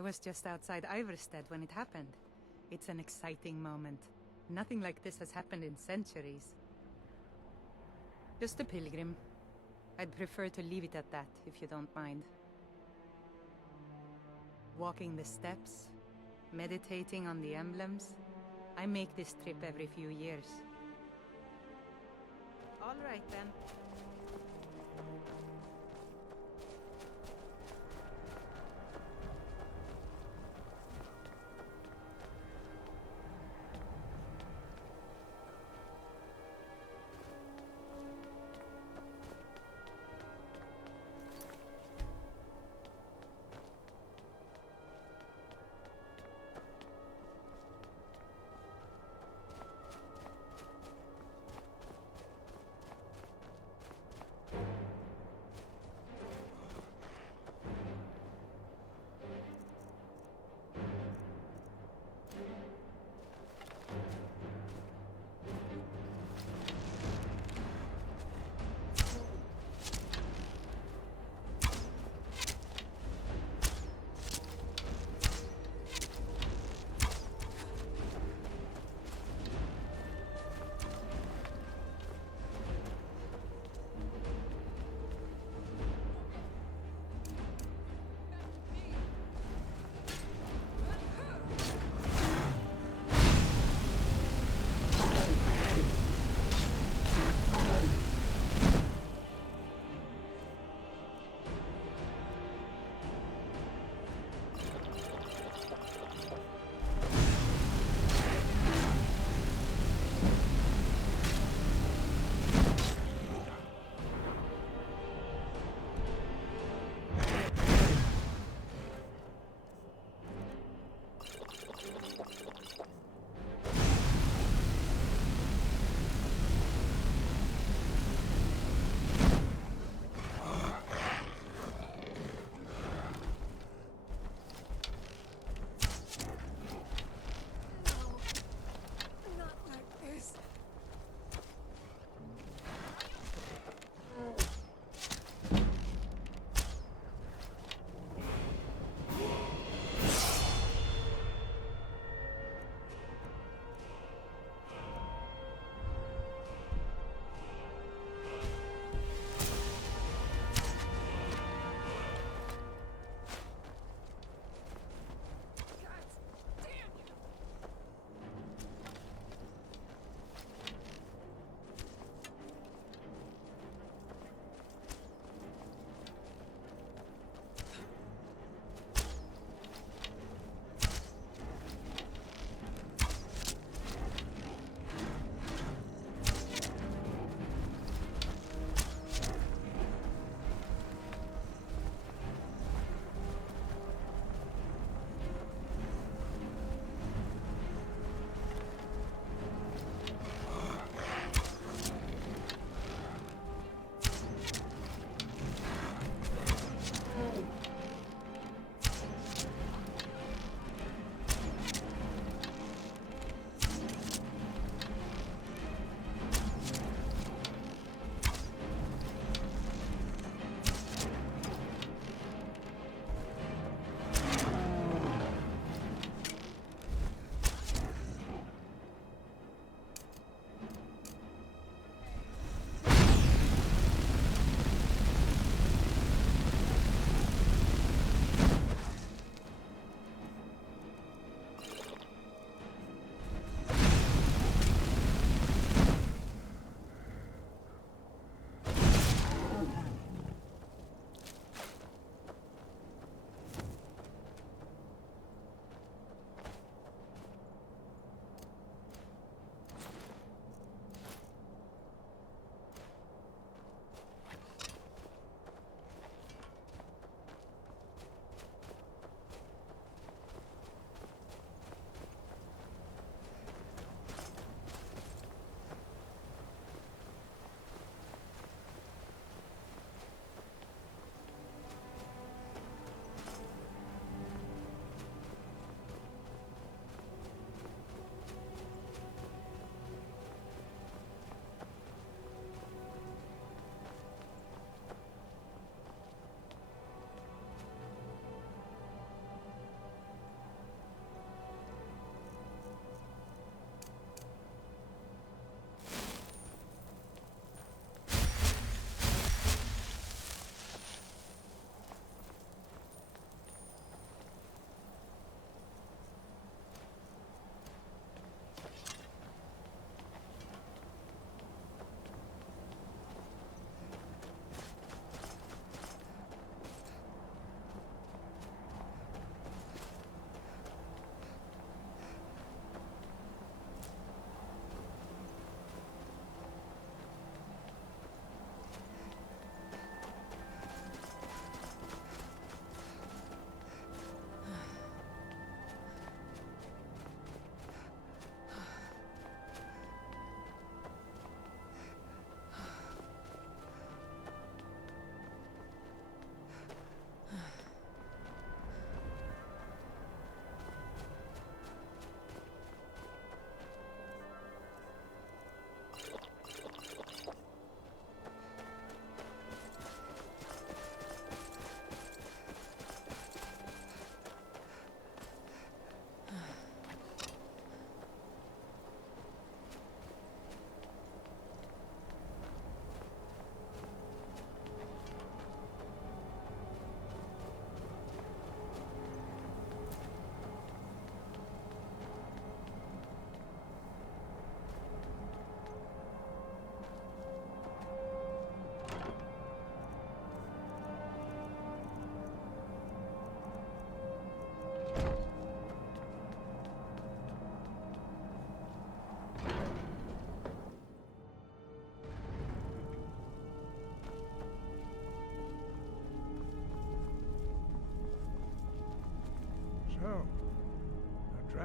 I was just outside Iverstead when it happened. It's an exciting moment. Nothing like this has happened in centuries. Just a pilgrim. I'd prefer to leave it at that, if you don't mind. Walking the steps, meditating on the emblems. I make this trip every few years. All right, then.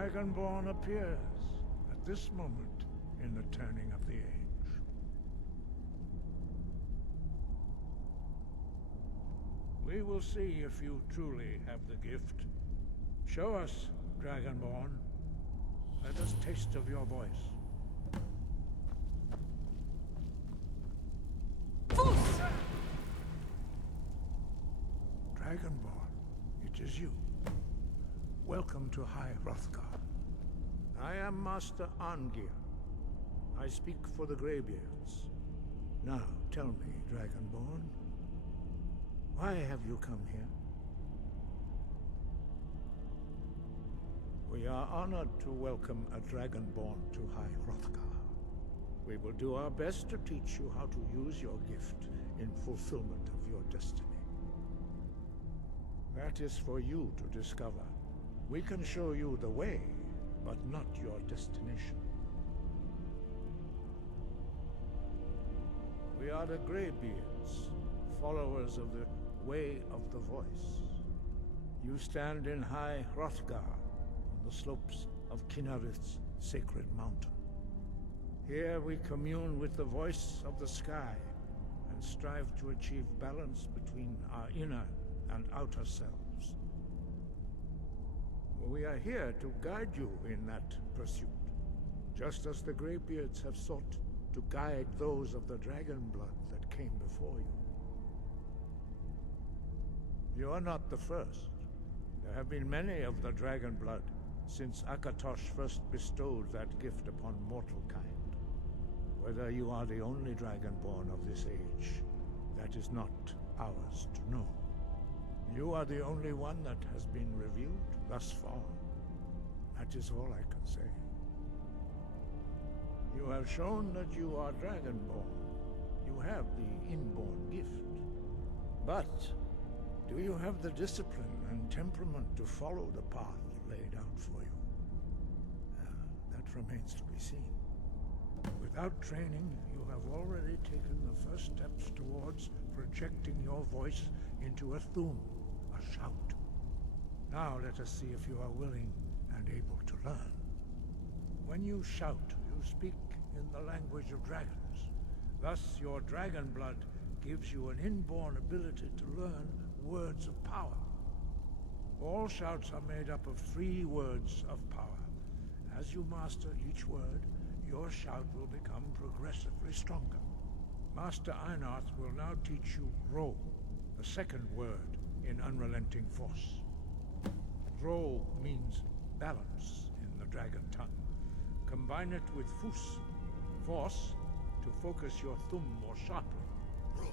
Dragonborn appears at this moment in the turning of the age. We will see if you truly have the gift. Show us, Dragonborn. Let us taste of your voice. Dragonborn, it is you. Welcome to High Hrothgar. I am Master Arngir. I speak for the Greybeards. Now, tell me, Dragonborn, why have you come here? We are honored to welcome a Dragonborn to High Hrothgar. We will do our best to teach you how to use your gift in fulfillment of your destiny. That is for you to discover. We can show you the way, but not your destination. We are the Greybeards, followers of the Way of the Voice. You stand in High Hrothgar, on the slopes of Kinarith's sacred mountain. Here we commune with the voice of the sky and strive to achieve balance between our inner and outer selves. We are here to guide you in that pursuit, just as the Greybeards have sought to guide those of the dragon blood that came before you. You are not the first. There have been many of the dragon blood since Akatosh first bestowed that gift upon mortal kind. Whether you are the only dragonborn of this age, that is not ours to know. You are the only one that has been revealed thus far. That is all I can say. You have shown that you are dragonborn. You have the inborn gift. But do you have the discipline and temperament to follow the path laid out for you? That remains to be seen. Without training, you have already taken the first steps towards projecting your voice into a thum, a shout. Now let us see if you are willing and able to learn. When you shout, you speak in the language of dragons. Thus, your dragon blood gives you an inborn ability to learn words of power. All shouts are made up of 3 words of power. As you master each word, your shout will become progressively stronger. Master Einarth will now teach you Ro, the second word in Unrelenting Force. Ro means balance in the dragon tongue. Combine it with Fus, force, to focus your thumb more sharply. Ro.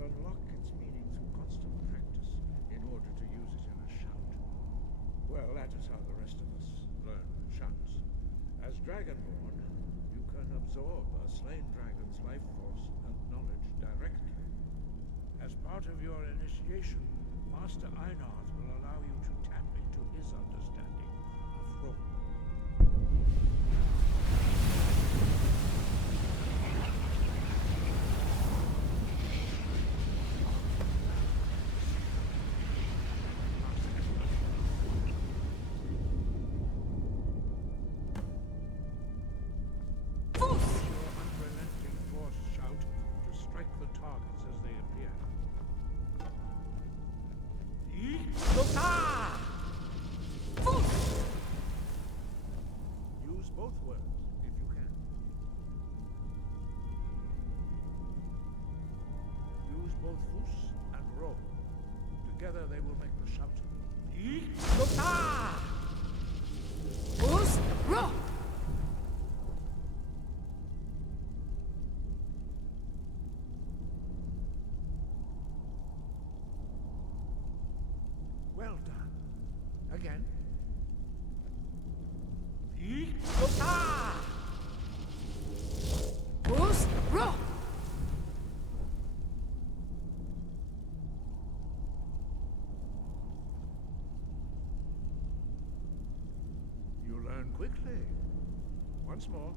Unlock its meaning through constant practice in order to use it in a shout. Well, that is how the rest of us learn shouts. As Dragonborn, you can absorb a slain dragon's life force and knowledge directly. As part of your initiation, Master Einarth will allow you to tap into his understanding of Rome. Use both words, if you can. Use both Fus and Ro. Together they will make the shout. Fus, Ro! Well done. Again. quickly. Once more.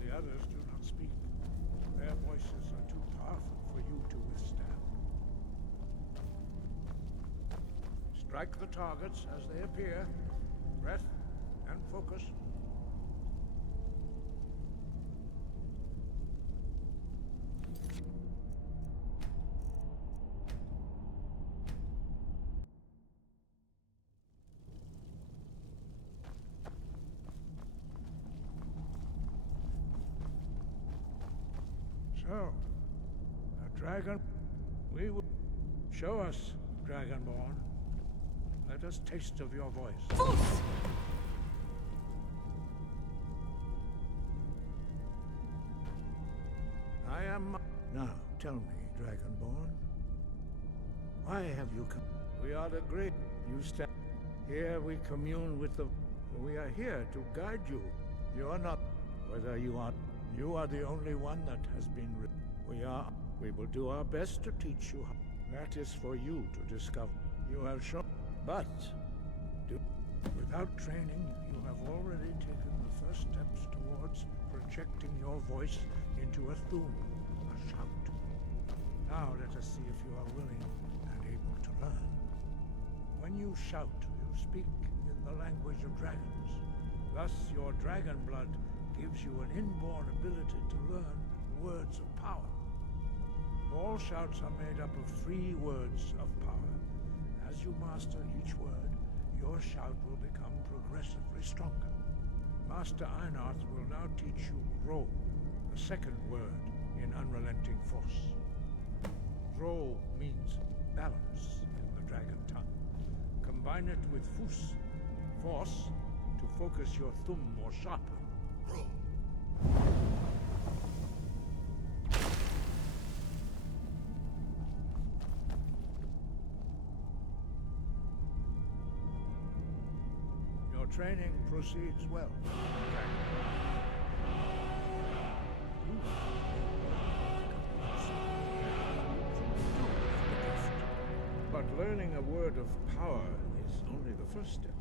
The others do not speak. Their voices are too powerful for you to withstand. Strike the targets as they appear. Breath and focus. So, a dragon. We will show us, Dragonborn. Let us taste of your voice. I am. Now, tell me, Dragonborn. Why have you come? We are the great. You stand. Here we commune with the. We are here to guide you. You are not. Whether you are. You are the only one that has been. We are. We will do our best to teach you. That is for you to discover. You have shown. But, without training, you have already taken the first steps towards projecting your voice into a thum, a shout. Now let us see if you are willing and able to learn. When you shout, you speak in the language of dragons. Thus, your dragon blood gives you an inborn ability to learn words of power. All shouts are made up of 3 words of power. As you master each word, your shout will become progressively stronger. Master Einarth will now teach you Ro, the second word in Unrelenting Force. Ro means balance in the dragon tongue. Combine it with Fus, force, to focus your thumb more sharply. Ro. Training proceeds well. But learning a word of power is only the first step.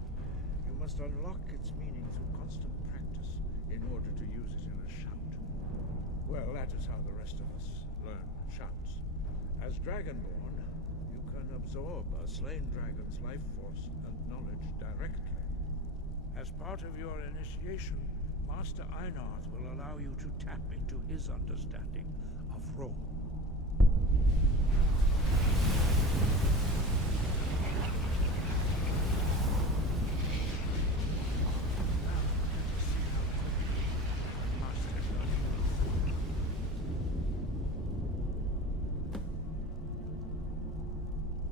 You must unlock its meaning through constant practice in order to use it in a shout. Well, that is how the rest of us learn shouts. As Dragonborn, you can absorb a slain dragon's life force and knowledge directly. As part of your initiation, Master Einarth will allow you to tap into his understanding of Ro.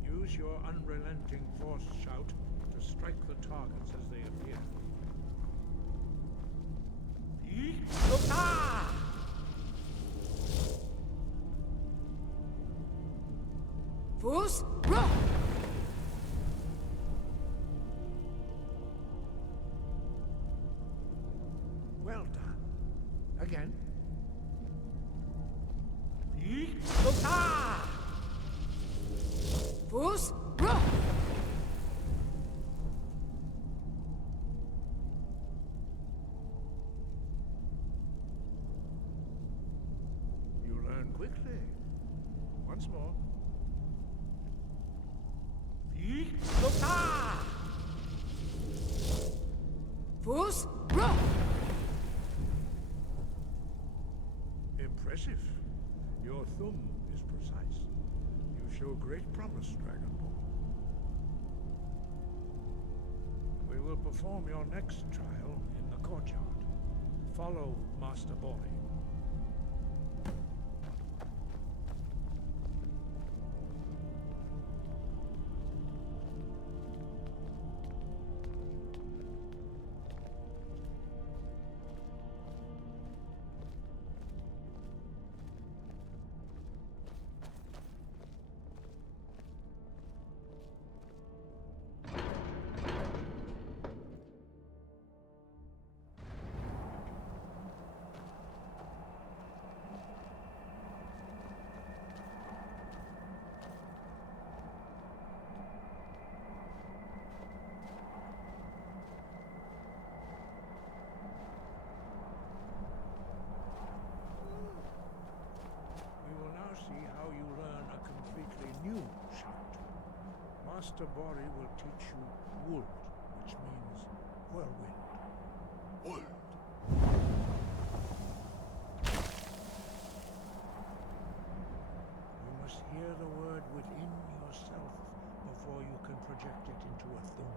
Use your unrelenting force shout to strike the targets as they appear. Fus, Ro! Well done. Again. Fus, Ro! You learn quickly. Once more. Fus, Ro! Impressive. Your thumb is precise. You show great promise, Dragonborn. We will perform your next trial in the courtyard. Follow Master Bori. Master Bori will teach you Wold, which means whirlwind. Wold. You must hear the word within yourself before you can project it into a thum.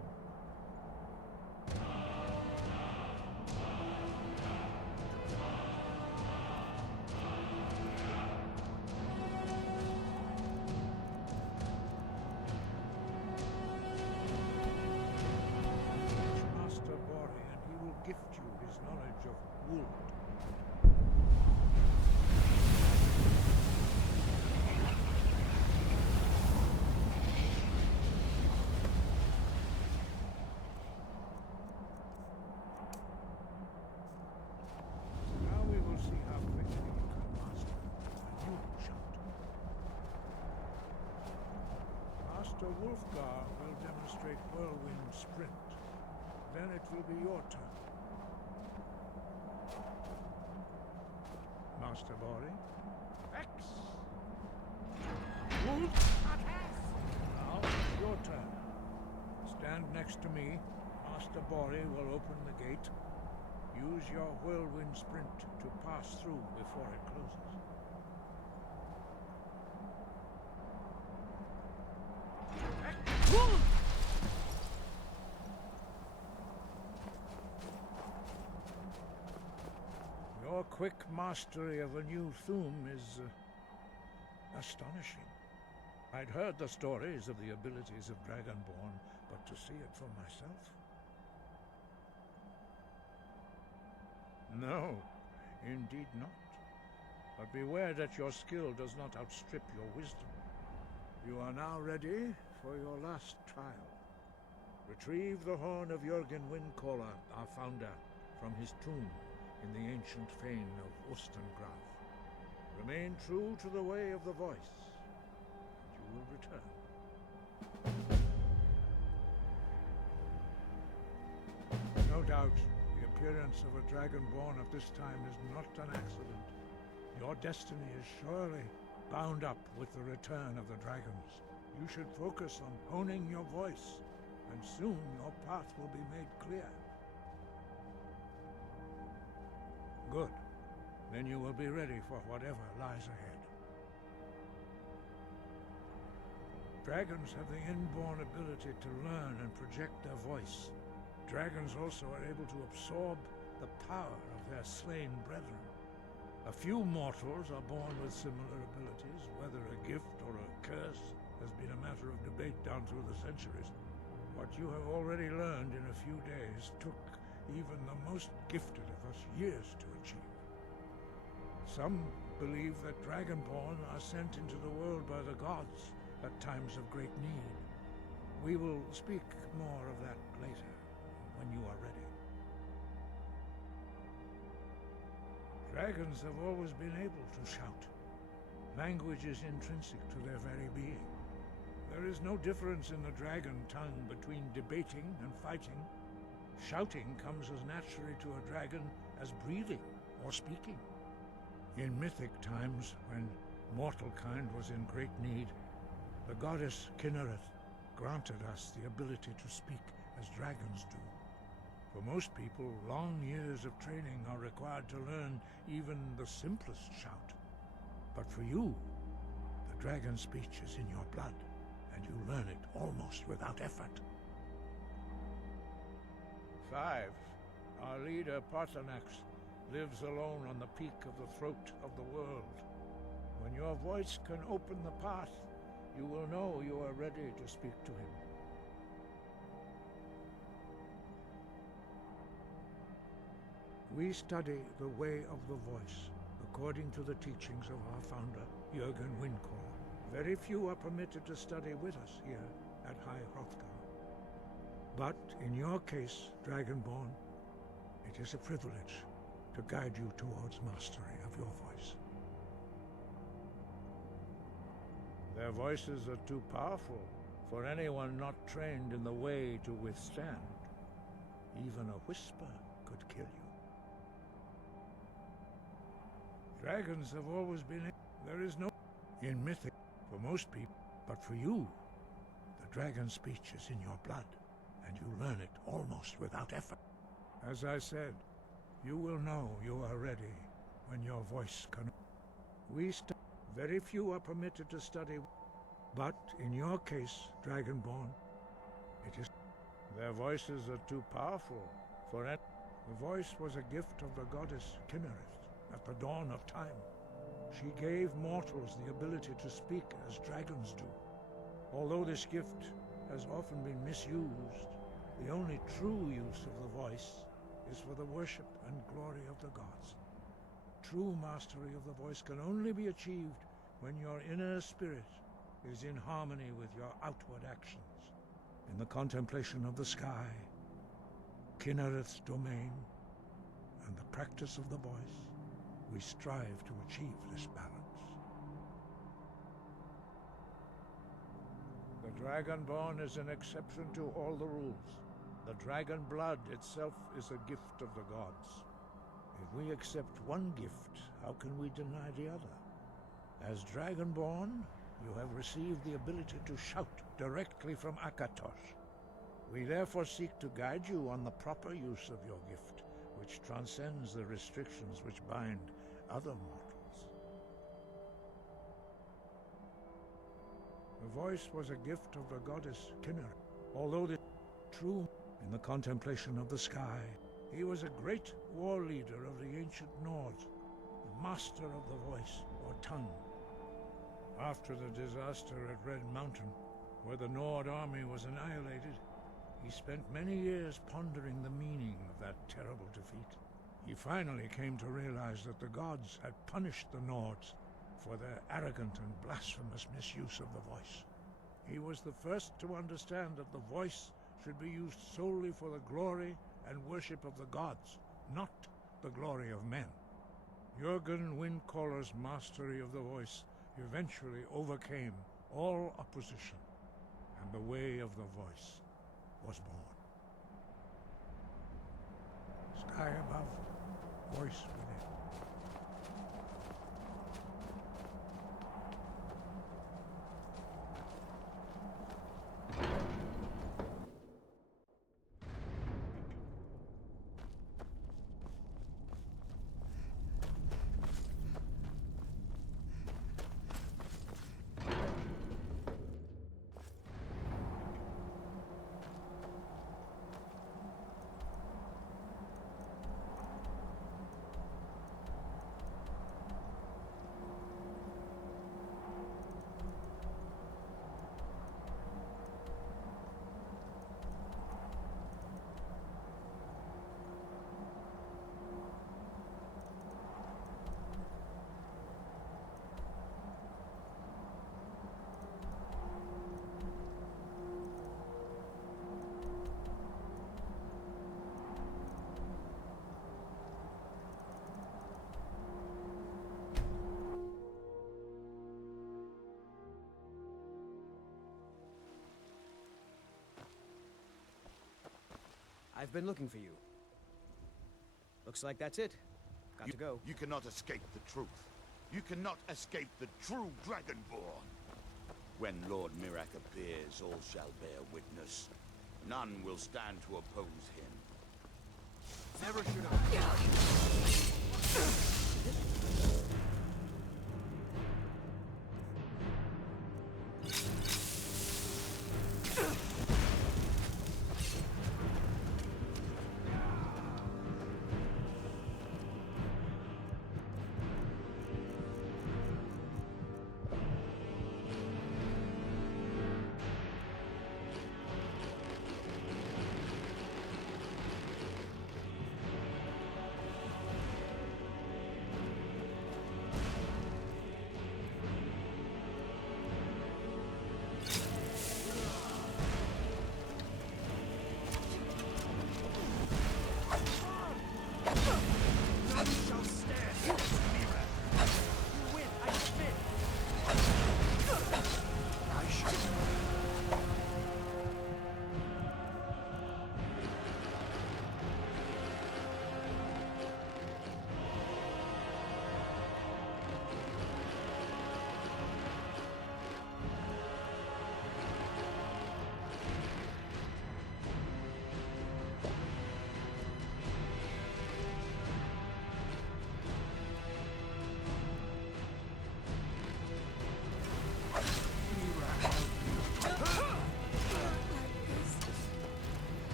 Master Bori, and he will gift you his knowledge of Wold. Now we will see how quickly you can master a new shout. Master Wolfgar will demonstrate Whirlwind Sprint. Then it will be your turn. Master Bori? X! Wolf! Now, your turn. Stand next to me. Master Bori will open the gate. Use your Whirlwind Sprint to pass through before it closes. Wolf! Your quick mastery of a new thum is astonishing. I'd heard the stories of the abilities of Dragonborn, but to see it for myself? No, indeed not. But beware that your skill does not outstrip your wisdom. You are now ready for your last trial. Retrieve the horn of Jürgen Windcaller, our founder, from his tomb in the ancient fane of Ustengrav. Remain true to the way of the voice, and you will return. No doubt, the appearance of a Dragonborn at this time is not an accident. Your destiny is surely bound up with the return of the dragons. You should focus on honing your voice, and soon your path will be made clear. Good. Then you will be ready for whatever lies ahead. Dragons have the inborn ability to learn and project their voice. Dragons also are able to absorb the power of their slain brethren. A few mortals are born with similar abilities. Whether a gift or a curse has been a matter of debate down through the centuries. What you have already learned in a few days took even the most gifted of us years to achieve. Some believe that Dragonborn are sent into the world by the gods at times of great need. We will speak more of that later, when you are ready. Dragons have always been able to shout. Language is intrinsic to their very being. There is no difference in the dragon tongue between debating and fighting. Shouting comes as naturally to a dragon as breathing or speaking. In mythic times, when mortal kind was in great need, the goddess Kinnereth granted us the ability to speak as dragons do. For most people, long years of training are required to learn even the simplest shout. But for you, the dragon speech is in your blood, and you learn it almost without effort. 5. Our leader, Paarthurnax, lives alone on the peak of the throat of the world. When your voice can open the path, you will know you are ready to speak to him. We study the way of the voice, according to the teachings of our founder, Jürgen Windcaller. Very few are permitted to study with us here at High Hrothgar. But in your case, Dragonborn, it is a privilege to guide you towards mastery of your voice. Their voices are too powerful for anyone not trained in the way to withstand. Even a whisper could kill you. Dragons have always been... There is no... in mythic for most people, but for you, The dragon speech is in your blood, and you learn it almost without effort. As I said, you will know you are ready when your voice can... Very few are permitted to study, but in your case, Dragonborn, it is... Their voices are too powerful for any... The voice was a gift of the goddess Kinnereth at the dawn of time. She gave mortals the ability to speak as dragons do. Although this gift has often been misused, the only true use of the voice is for the worship and glory of the gods. True mastery of the voice can only be achieved when your inner spirit is in harmony with your outward actions. In the contemplation of the sky, Kinnereth's domain, and the practice of the voice, we strive to achieve this balance. The Dragonborn is an exception to all the rules. The dragon blood itself is a gift of the gods. If we accept one gift, how can we deny the other? As Dragonborn, you have received the ability to shout directly from Akatosh. We therefore seek to guide you on the proper use of your gift, which transcends the restrictions which bind other mortals. The voice was a gift of the goddess Kinnereth. Although the true in the contemplation of the sky, he was a great war leader of the ancient Nords, the master of the voice, or tongue. After the disaster at Red Mountain, where the Nord army was annihilated, he spent many years pondering the meaning of that terrible defeat. He finally came to realize that the gods had punished the Nords for their arrogant and blasphemous misuse of the voice. He was the first to understand that the voice should be used solely for the glory and worship of the gods, not the glory of men. Jürgen Windcaller's mastery of the voice eventually overcame all opposition, and the way of the voice was born. Sky above, voice within. I've been looking for you. Looks like that's it. Got to go. You cannot escape the truth. You cannot escape the true Dragonborn. When Lord Mirak appears, all shall bear witness. None will stand to oppose him. Never should have.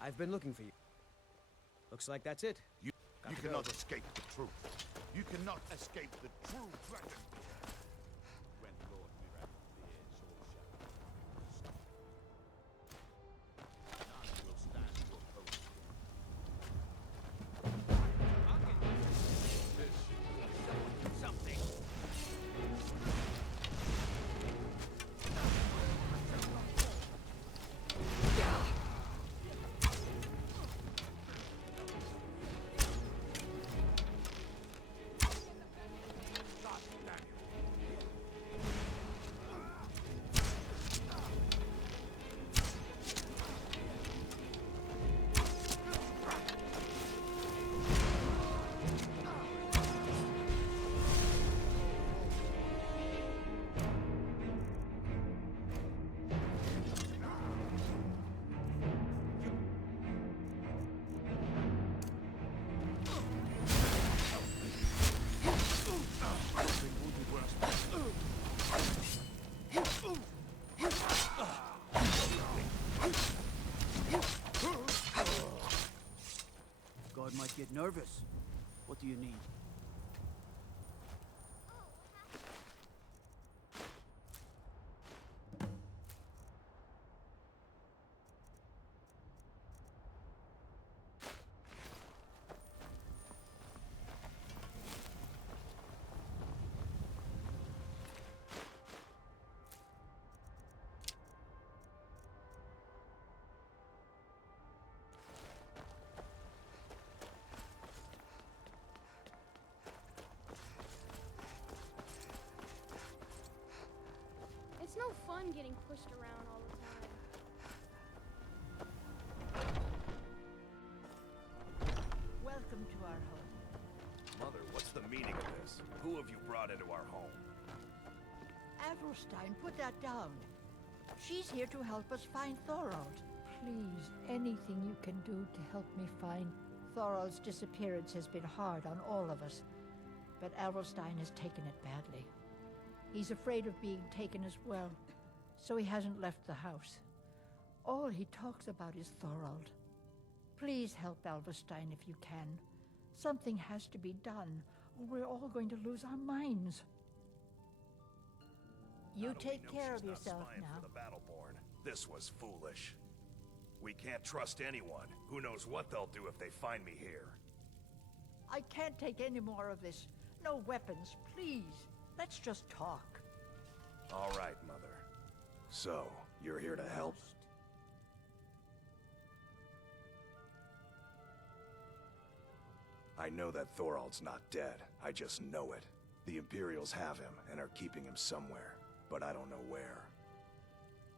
I've been looking for you. Looks like that's it. You Got to cannot go. escape the truth. You cannot escape the true dragon. When Lord Mirac appears, all shall be lost. None will stand to oppose him. Something. Guard might get nervous. What do you need? It's no fun getting pushed around all the time. Welcome to our home. Mother, what's the meaning of this? Who have you brought into our home? Avrelstein, put that down. She's here to help us find Thorald. Please, anything you can do to help me find... Thorald's disappearance has been hard on all of us, but Avrelstein has taken it badly. He's afraid of being taken as well, so he hasn't left the house. All he talks about is Thorald. Please help Alverstein if you can. Something has to be done, or we're all going to lose our minds. You How do we take know care she's of not yourself spying now. for the Battleborn? This was foolish. We can't trust anyone. Who knows what they'll do if they find me here? I can't take any more of this. No weapons, please. Let's just talk. All right, Mother. So, you're here to help? I know that Thorald's not dead. I just know it. The Imperials have him and are keeping him somewhere, but I don't know where.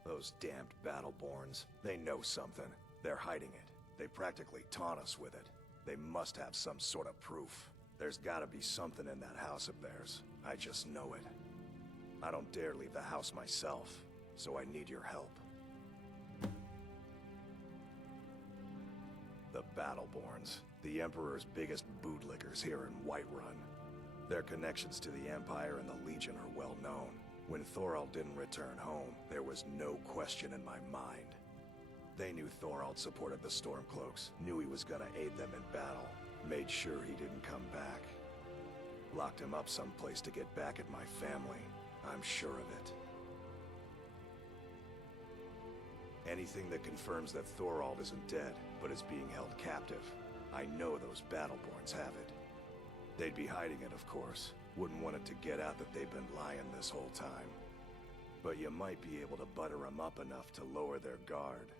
Those damned Battleborns, they know something. They're hiding it. They practically taunt us with it. They must have some sort of proof. There's gotta be something in that house of theirs. I just know it. I don't dare leave the house myself, so I need your help. The Battleborns, the Emperor's biggest bootlickers here in Whiterun. Their connections to the Empire and the Legion are well known. When Thorald didn't return home, there was no question in my mind. They knew Thorald supported the Stormcloaks, knew he was gonna aid them in battle, made sure he didn't come back. Locked him up someplace to get back at my family. I'm sure of it. Anything that confirms that Thorald isn't dead, but is being held captive. I know those Battleborns have it. They'd be hiding it, of course. Wouldn't want it to get out that they've been lying this whole time. But you might be able to butter them up enough to lower their guard.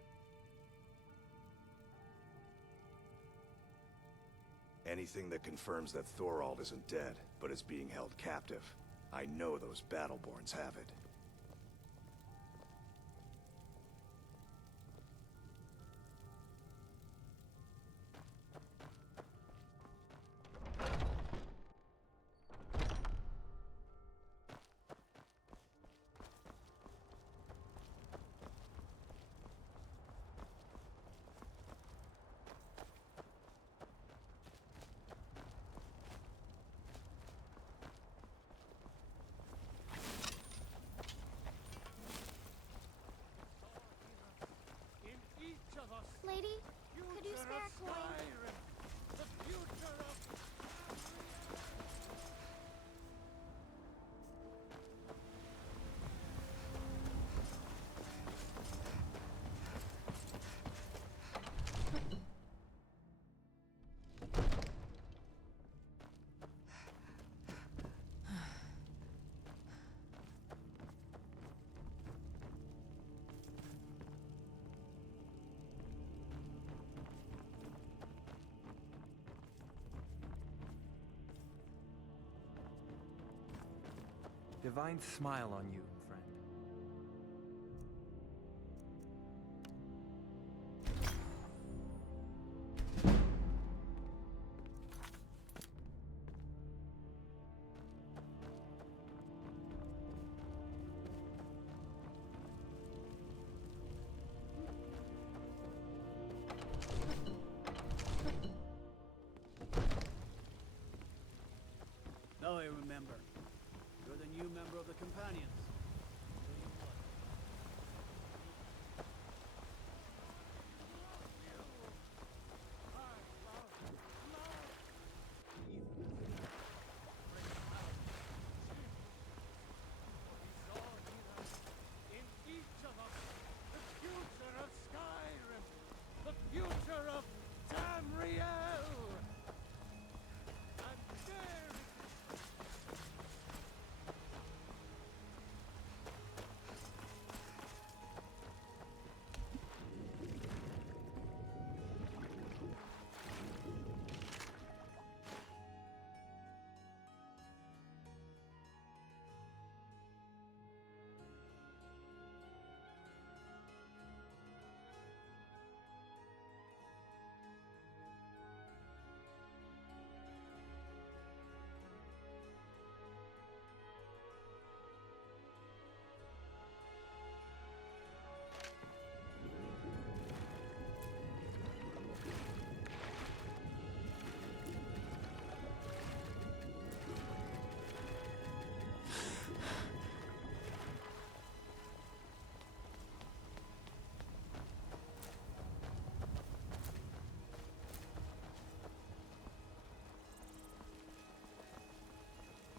Anything that confirms that Thorald isn't dead, but is being held captive. I know those Battleborns have it. Lady, Divine smile on you, friend. Now I remember. You're the new member of the Companions. In each of us, the future of Skyrim, the future of Tamriel. And there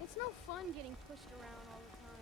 It's no fun getting pushed around all the time.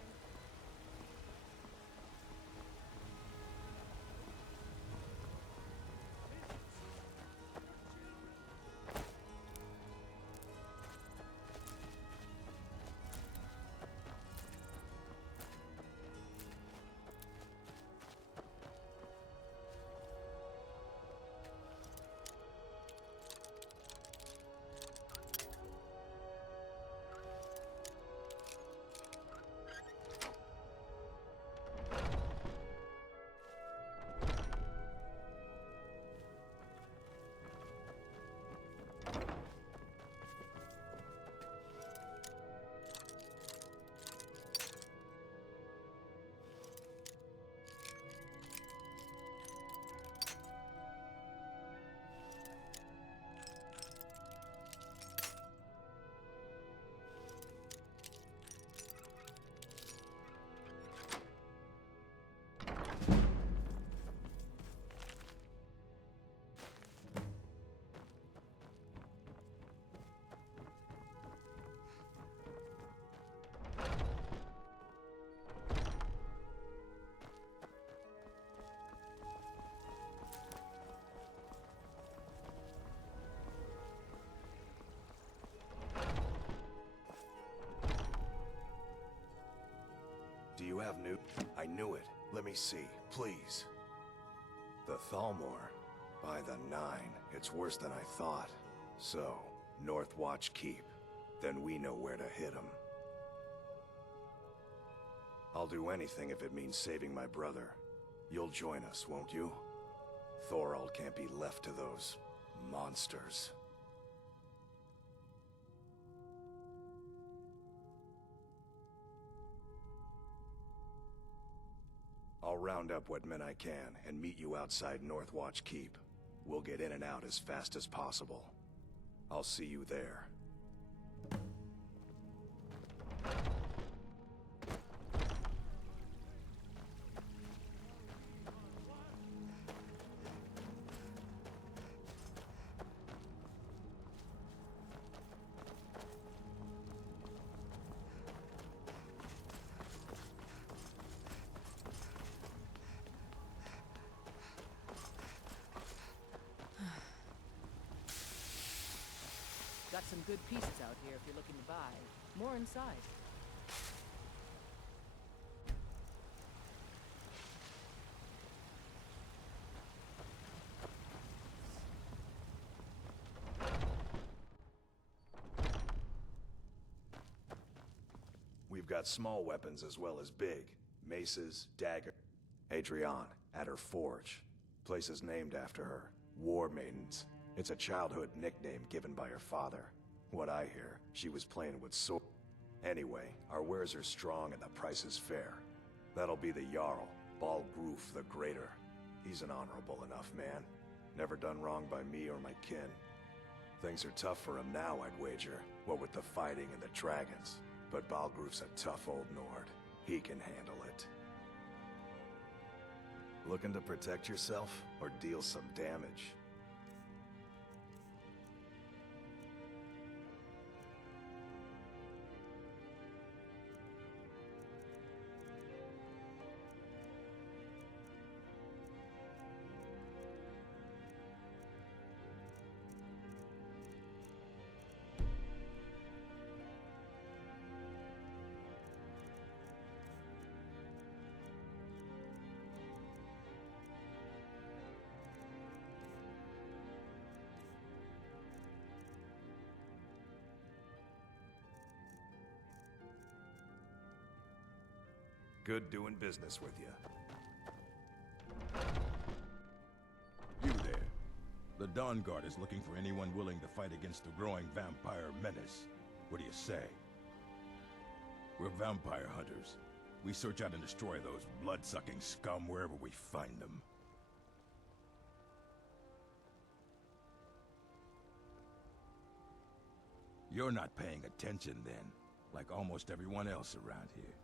Do you have new? I knew it. Let me see, please. The Thalmor. By the 9, it's worse than I thought. So, Northwatch Keep. Then we know where to hit 'em. I'll do anything if it means saving my brother. You'll join us, won't you? Thorald can't be left to those monsters. I'll round up what men I can and meet you outside Northwatch Keep. We'll get in and out as fast as possible. I'll see you there. Got some good pieces out here if you're looking to buy. More inside. We've got small weapons as well as big. Maces, daggers. Adrienne, at her forge. Place is named after her. War Maidens. It's a childhood nickname given by her father. What I hear, she was playing with sword. Anyway, our wares are strong and the price is fair. That'll be the Jarl, Balgroof the Greater. He's an honorable enough man. Never done wrong by me or my kin. Things are tough for him now, I'd wager, what with the fighting and the dragons. But Balgroof's a tough old Nord. He can handle it. Looking to protect yourself, or deal some damage? Good doing business with you. You there. The Dawn Guard is looking for anyone willing to fight against the growing vampire menace. What do you say? We're vampire hunters. We search out and destroy those blood-sucking scum wherever we find them. You're not paying attention then, like almost everyone else around here.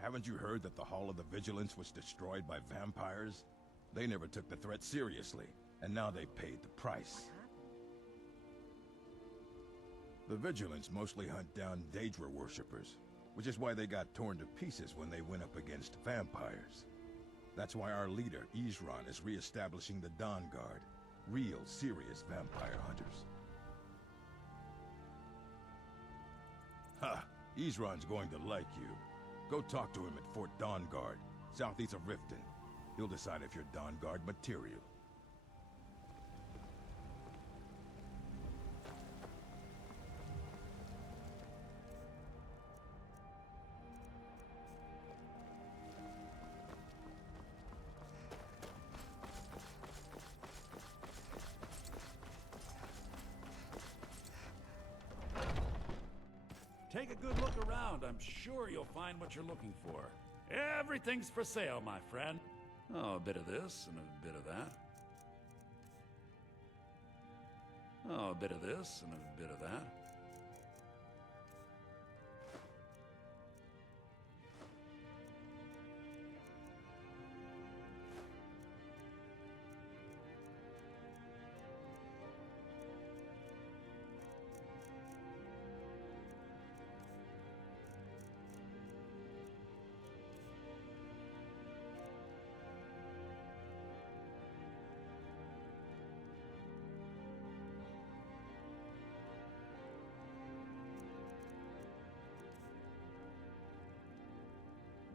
Haven't you heard that the Hall of the Vigilance was destroyed by vampires? They never took the threat seriously, and now they paid the price. The Vigilance mostly hunt down Daedra worshippers, which is why they got torn to pieces when they went up against vampires. That's why our leader, Isran, is re-establishing the Dawn Guard. Real, serious vampire hunters. Ha! Isran's going to like you. Go talk to him at Fort Dawn Guard, southeast of Riften. He'll decide if you're Dawn Guard material. Take a good look around. I'm sure you'll find what you're looking for. Everything's for sale, my friend. Oh, a bit of this and a bit of that. Oh, a bit of this and a bit of that.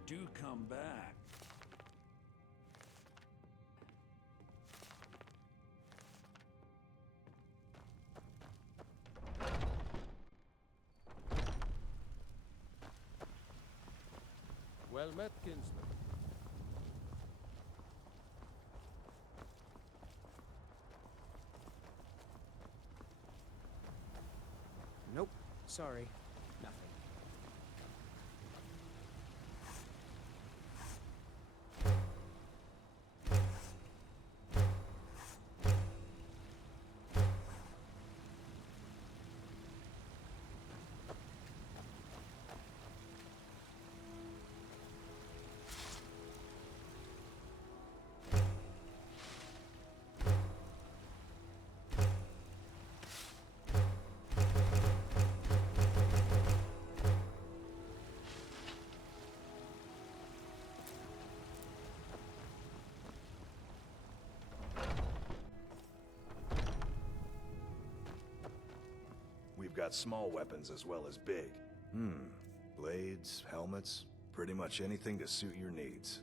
Do come back. Well met, kinsman. Nope. Sorry. Nothing. We've got small weapons as well as big. Blades, helmets, pretty much anything to suit your needs.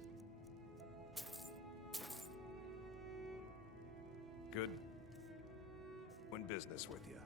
Good doing business with you.